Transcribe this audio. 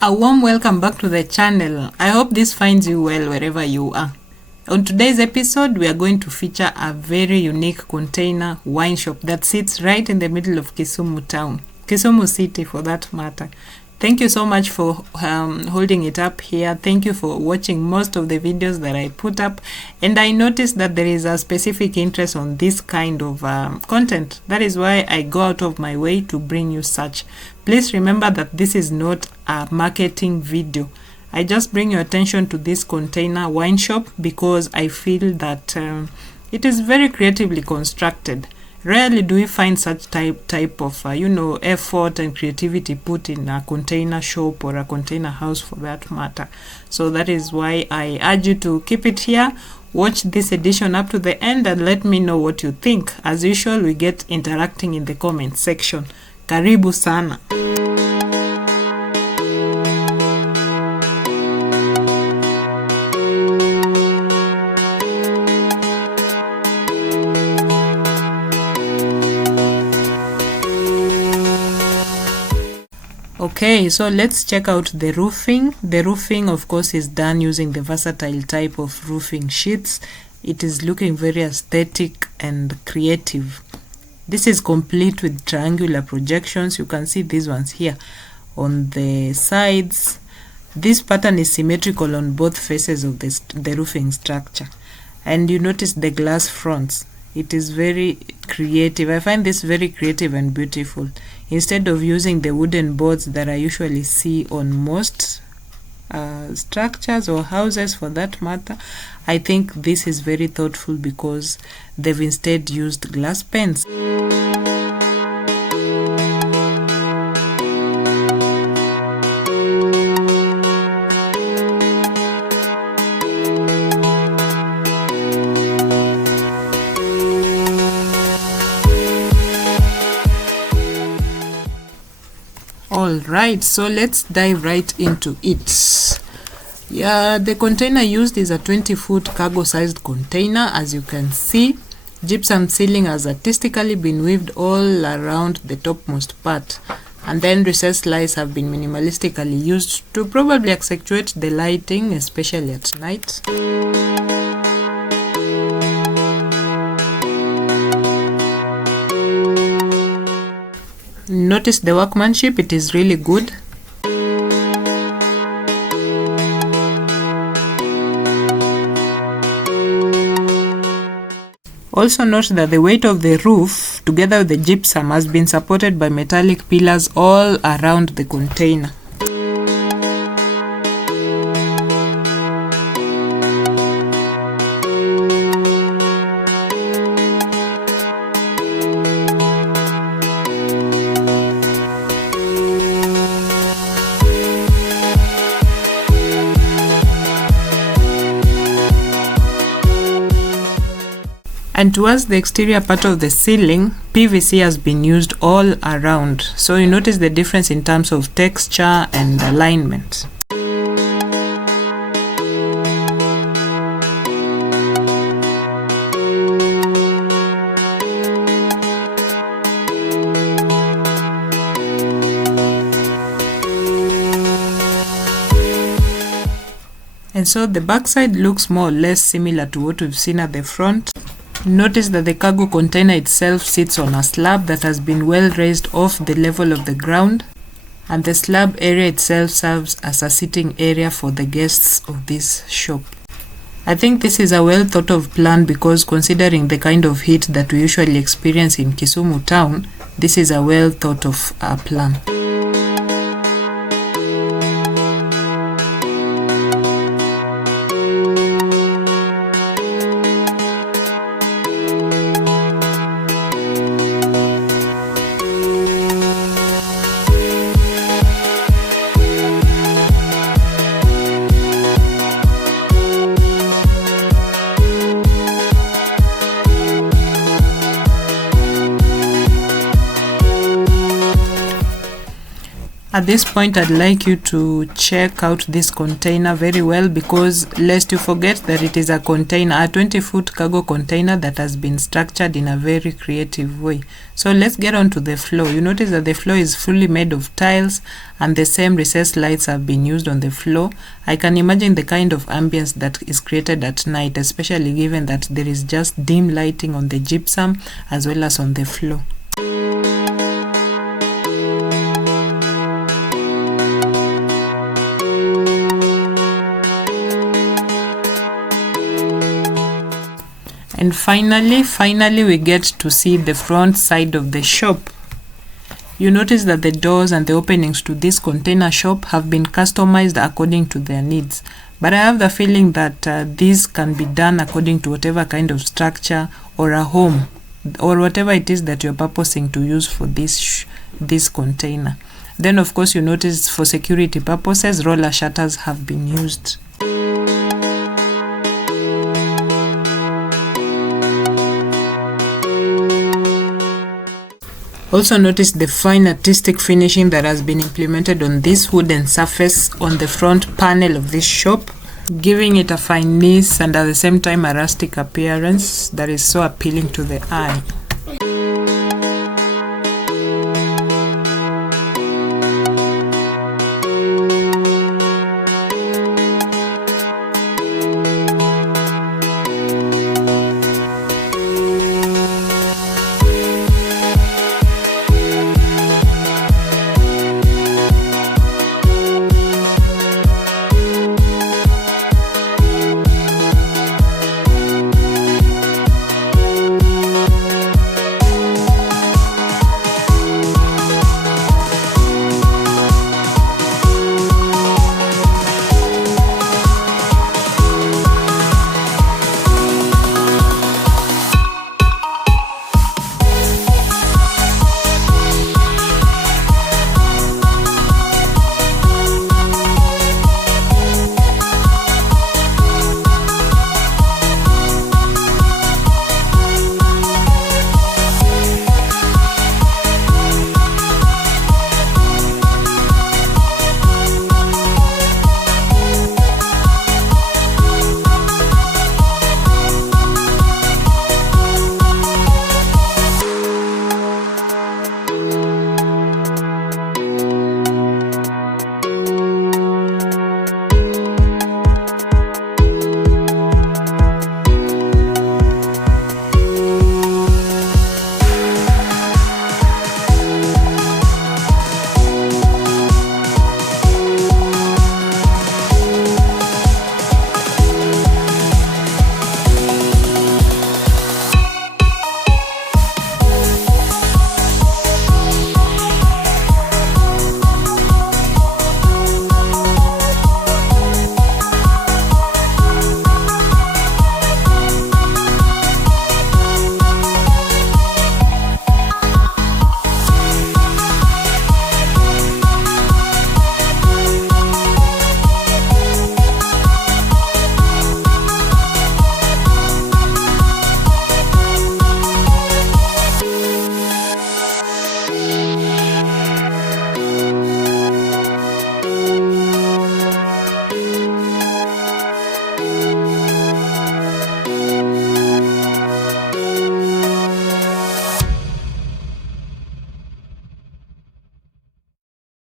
A warm welcome back to the channel. I hope this finds you well wherever you are. On today's episode, we are going to feature a very unique container wine shop that sits right in the middle of Kisumu town. Kisumu city for that matter. Thank you so much for holding it up here. Thank you for watching most of the videos that I put up. And I noticed that there is a specific interest on this kind of content. That is why I go out of my way to bring you such. Please remember that this is not a marketing video. I just bring your attention to this container wine shop because I feel that it is very creatively constructed. Rarely do we find such type of effort and creativity put in a container shop or a container house for that matter. So that is why I urge you to keep it here. Watch this edition up to the end and let me know what you think. As usual, we get interacting in the comment section. Karibu sana. Okay, so let's check out the roofing. The roofing, of course, is done using the versatile type of roofing sheets. It is looking very aesthetic and creative. This is complete with triangular projections. You can see these ones here on the sides. This pattern is symmetrical on both faces of the roofing structure. And you notice the glass fronts. It is very creative. I find this very creative and beautiful. Instead of using the wooden boards that I usually see on most structures or houses for that matter, I think this is very thoughtful because they've instead used glass panes. Alright, so let's dive right into it. Yeah, the container used is a 20-foot cargo-sized container. As you can see, gypsum ceiling has artistically been weaved all around the topmost part, and then recessed lights have been minimalistically used to probably accentuate the lighting, especially at night. Notice the workmanship, it is really good. Also note that the weight of the roof, together with the gypsum, has been supported by metallic pillars all around the container. And towards the exterior part of the ceiling, PVC has been used all around. So you notice the difference in terms of texture and alignment. And so the backside looks more or less similar to what we've seen at the front. Notice that the cargo container itself sits on a slab that has been well raised off the level of the ground, and the slab area itself serves as a sitting area for the guests of this shop. I think this is a well thought of plan because considering the kind of heat that we usually experience in Kisumu town, this is a well thought of plan. At this point, I'd like you to check out this container very well, because lest you forget that it is a container, a 20-foot cargo container that has been structured in a very creative way. So let's get on to the floor. You notice that the floor is fully made of tiles and the same recessed lights have been used on the floor. I can imagine the kind of ambience that is created at night, especially given that there is just dim lighting on the gypsum as well as on the floor. And finally we get to see the front side of the shop. You notice that the doors and the openings to this container shop have been customized according to their needs. But I have the feeling that this can be done according to whatever kind of structure or a home or whatever it is that you're purposing to use for this container. Then of course you notice for security purposes, roller shutters have been used. Also notice the fine artistic finishing that has been implemented on this wooden surface on the front panel of this shop, giving it a fineness and at the same time a rustic appearance that is so appealing to the eye.